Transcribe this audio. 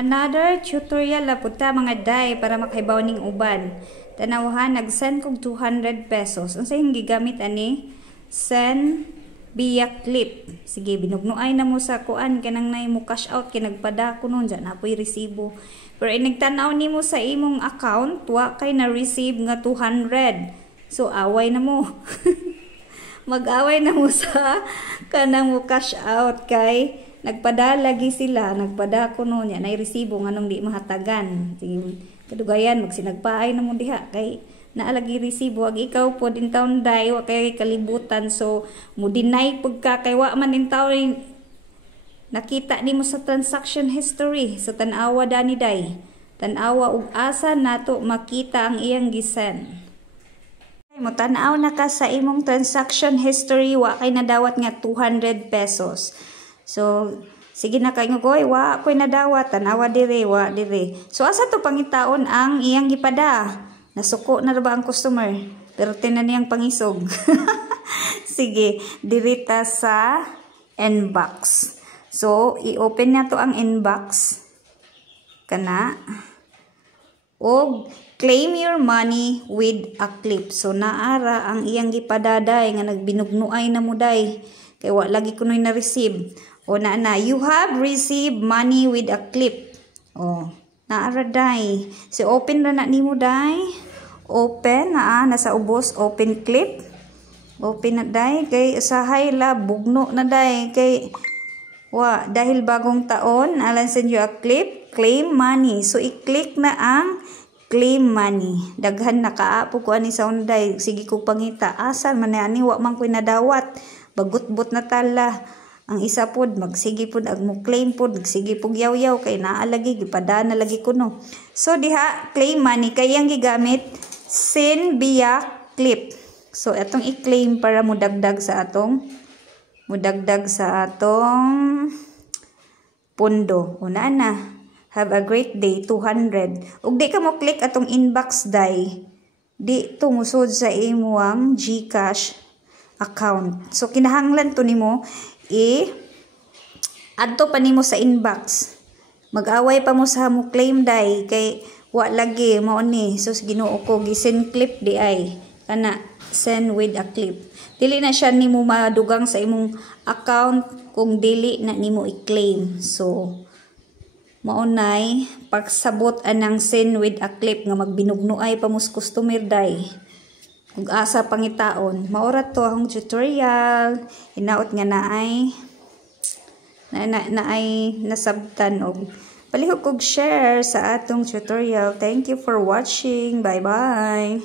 Another tutorial la puta mga day para makahibaw ning uban. Tanawahan nag-send kog 200 pesos. Unsa yung gigamit ani? Send via clip. Sige, binugnuay na mo sa kuan kanang nay mo cash out kay nagpada ko nun dyan apoy resibo. Pero inigtanaw nimo sa imong account, wa kay na receive nga 200. So away na mo. Mag-away na mo sa kanang mo cash out kay nagpadalagi sila, nagpada ko no niya, na-resibo nga nung di mahatagan. Sige, kadugayan, magsinagpaay na mo diha, kay naalagi resibo, ag ikaw po din taon day, wa kay kalibutan, so, mo deny pagka, kay wa man din taon, nakita ni mo sa transaction history, sa tanawa dani day, tanawa ug asa nato makita ang iyang gisend. Mo tanaw na ka sa imong transaction history, wa kay nadawat nga 200 pesos. So, sige na kayo goy, wa ko'y nadawat, tanawa dire, wa dire. So, asa to pangitaon ang iyang gipada? Nasuko na ba ang customer? Pero tinan niyang pangisog. Sige, dirita sa inbox. So, i-open na to ang inbox. Kana. O, claim your money with a clip. So, naara ang iyang gipadaday nga nagbinugnuay na mo day. Kaya wa lagi ko na receive. O na, you have received money with a clip. O, naaraday. So, open na nimo day. Open, nasa ubos, open clip. Open na day. Kay usahay la, bugno na day. Kay, dahil bagong taon, I'll send you a clip, claim money. So, i-click na ang claim money. Daghan na kaapo ko ani sa unday. Sige ko pangita. Asal man na ani, wa man ko'y nadawat. Bagut-but na tala. Ang isa pod magsige pod ag mo claim pod magsige pog yaw-yaw kay naalagi gipada na lagi kuno. So diha claim money kay yang gigamit send via clip. So atong i-claim para mudagdag sa atong pondo. Una na. Have a great day 200. Ug di ka mo click atong inbox day. Di to musod sa imuang GCash account. So kinahanglan to nimo adto pa nimo sa inbox. Mag-away pa mo sa mo claim day kay wa lagi mao ni. So Ginoo ko gi-send clip di ay kana send with a clip. Dili na siya nimo madugang sa imong account kung dili na nimo i-claim. So mao nay pagsabot anang send with a clip nga magbinugnuay pa mo sa customer day. Kung asa pangitaon, maura to ang tutorial. Hinaot nga naay nasabtan og palihog kog share sa atong tutorial. Thank you for watching. Bye bye.